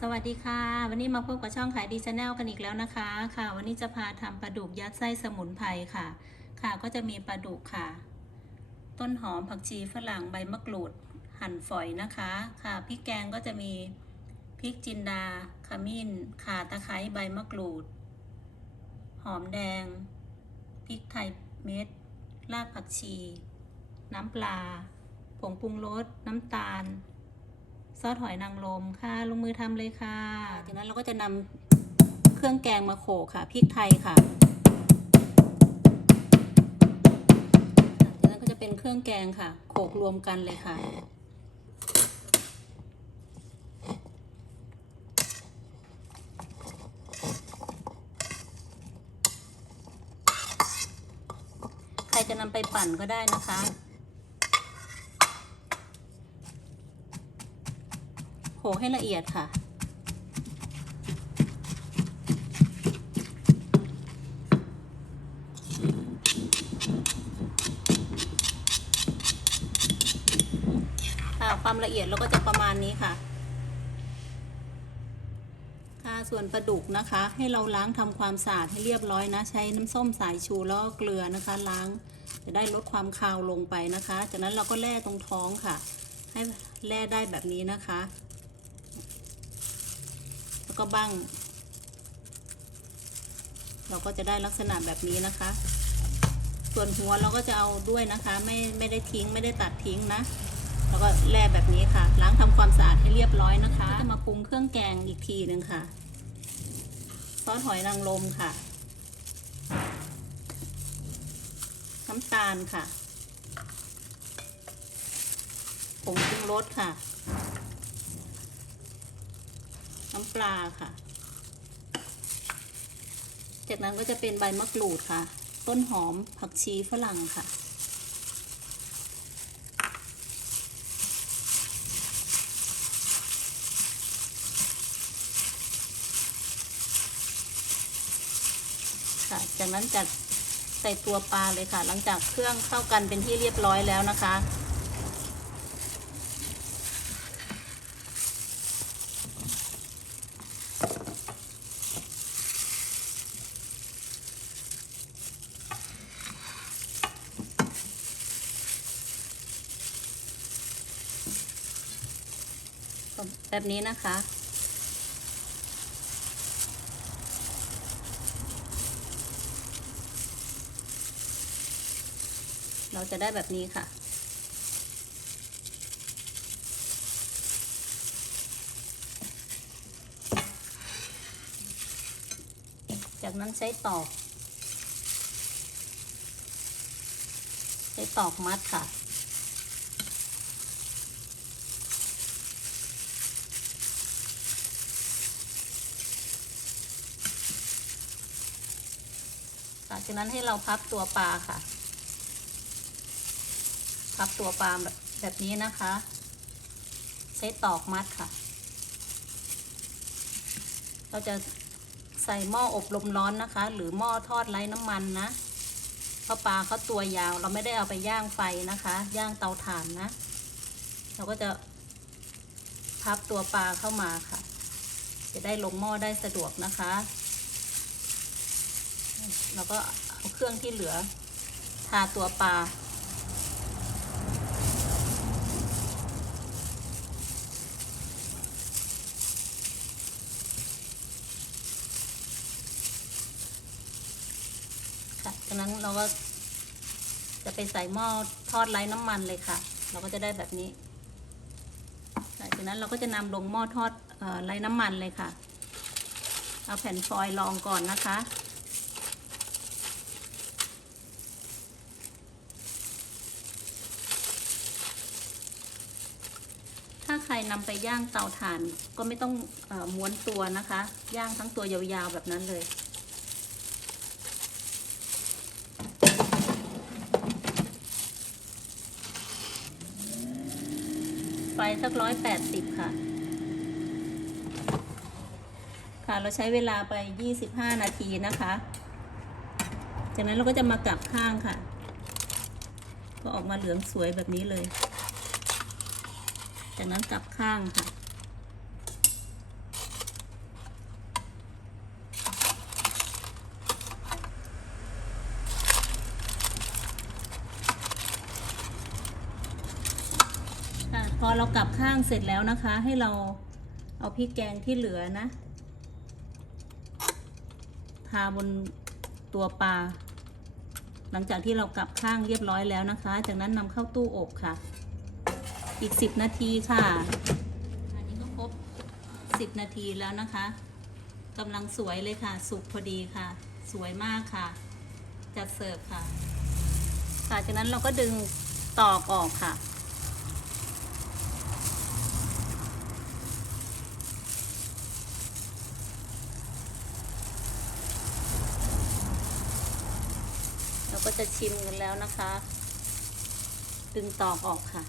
สวัสดีค่ะ วันนี้มาพบกับช่องขายดีชาแนลกันอีกแล้วนะคะ ค่ะ วันนี้จะพาทำปลาดุกยัดไส้สมุนไพรค่ะ ค่ะก็จะมีปลาดุกค่ะ ต้นหอมผักชีฝรั่งใบมะกรูด หั่นฝอยนะคะ ค่ะพริกแกงก็จะมีพริกจินดาขมิ้นข่าตะไคร้ใบมะกรูด หอมแดงพริกไทยเม็ดรากผักชี น้ำปลา ผงปรุงรสน้ำตาล ซอสหอยนางรมค่ะ ลงมือทำเลยค่ะ จากนั้นเราก็จะนำเครื่องแกงมาโขลกค่ะพริกไทยค่ะจากนั้นก็จะเป็นเครื่องแกงค่ะ โขลกรวมกันเลยค่ะใครจะนำไปปั่นก็ได้นะคะ โขให้ละเอียดค่ะค่ะ ความละเอียดเราก็จะประมาณนี้ค่ะ ค่ะส่วนปลาดุกนะคะ ให้เราล้างทำความสะอาดให้เรียบร้อยนะ ใช้น้ำส้มสายชูแล้วก็เกลือนะคะ ล้างจะได้ลดความคาวลงไปนะคะ จากนั้นเราก็แล่ตรงท้องค่ะ ให้แล่ได้แบบนี้นะคะ แล้วก็บั้ง เราก็จะได้ลักษณะแบบนี้นะคะ ส่วนหัวเราก็จะเอาด้วยนะคะ ไม่ไม่ได้ทิ้งไม่ได้ตัดทิ้งนะ แล้วก็แล่แบบนี้ค่ะ ล้างทำความสะอาดให้เรียบร้อยนะคะจะมาปรุงเครื่องแกงอีกทีหนึ่งค่ะ ซอสหอยนางรมค่ะ น้ำตาลค่ะผงปรุงรสค่ะ น้ำปลาค่ะ จากนั้นก็จะเป็นใบมะกรูดค่ะ ต้นหอมผักชีฝรั่งค่ะ ค่ะ จากนั้นจัดใส่ตัวปลาเลยค่ะ หลังจากเครื่องเข้ากันเป็นที่เรียบร้อยแล้วนะคะ แบบนี้นะคะ เราจะได้แบบนี้ค่ะจากนั้นใช้ตอก ใช้ตอกมัดค่ะ จากนั้นให้เราพับตัวปลาค่ะ พับตัวปลาแบบแบบนี้นะคะ ใช้ตอกมัดค่ะ เราจะใส่หม้ออบลมร้อนนะคะ หรือหม้อทอดไร้น้ำมันนะเพราะปลาเขาตัวยาว เราไม่ได้เอาไปย่างไฟนะคะ ย่างเตาถ่านนะ เราก็จะพับตัวปลาเข้ามาค่ะ จะได้ลงหม้อได้สะดวกนะคะ แล้วก็เอาเครื่องที่เหลือ ทาตัวปลา ค่ะจากนั้นเราก็จะไปใส่หม้อทอดไร้น้ำมันเลยค่ะ เราก็จะได้แบบนี้จากนั้นเราก็จะนำลงหม้อทอดออไร้น้ำมันเลยค่ะ เอาแผ่นฟอยล์รองก่อนนะคะ ใครนำไปย่างเตาถ่านก็ไม่ต้องอม้วนตัวนะคะ ย่างทั้งตัวยาวๆแบบนั้นเลย ไฟสักร้อยแปดสิบค่ะ ค่ะเราใช้เวลาไปยี่สิบห้านาทีนะคะ จากนั้นเราก็จะมากลับข้างค่ะ ก็ออกมาเหลืองสวยแบบนี้เลย จากนั้นกลับข้างค่ะ พอเรากลับข้างเสร็จแล้วนะคะ ให้เราเอาพริกแกงที่เหลือนะ ทาบนตัวปลา หลังจากที่เรากลับข้างเรียบร้อยแล้วนะคะ จากนั้นนำเข้าตู้อบค่ะ อีก 10 นาทีค่ะ อันนี้ก็ครบ 10 นาทีแล้วนะคะกำลังสวยเลยค่ะ สุกพอดีค่ะ สวยมากค่ะ จัดเสิร์ฟค่ะ ค่ะจากนั้นเราก็ดึงตอกออกค่ะเราก็จะชิมกันแล้วนะคะ ดึงตอกออกค่ะ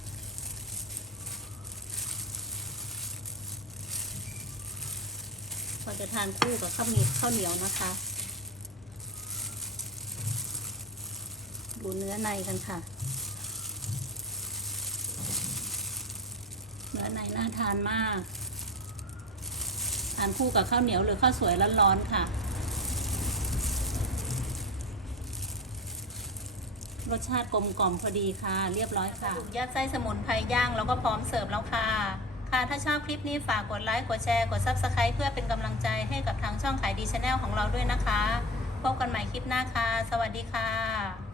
เราจะทานคู่กับข้าวเหนียวข้าวเหนียวนะคะ ดูเนื้อในกันค่ะ เนื้อในน่าทานมาก ทานคู่กับข้าวเหนียวหรือข้าวสวยร้อนๆค่ะ รสชาติกลมกล่อมพอดีค่ะ เรียบร้อยค่ะยัดไส้สมุนไพรย่างแล้วก็พร้อมเสิร์ฟแล้วค่ะ ค่ะ ถ้าชอบคลิปนี้ฝากกดไลค์ กดแชร์ กด Subscribe เพื่อเป็นกำลังใจให้กับทางช่องขายดีชาแนลของเราด้วยนะคะ พบกันใหม่คลิปหน้าค่ะ สวัสดีค่ะ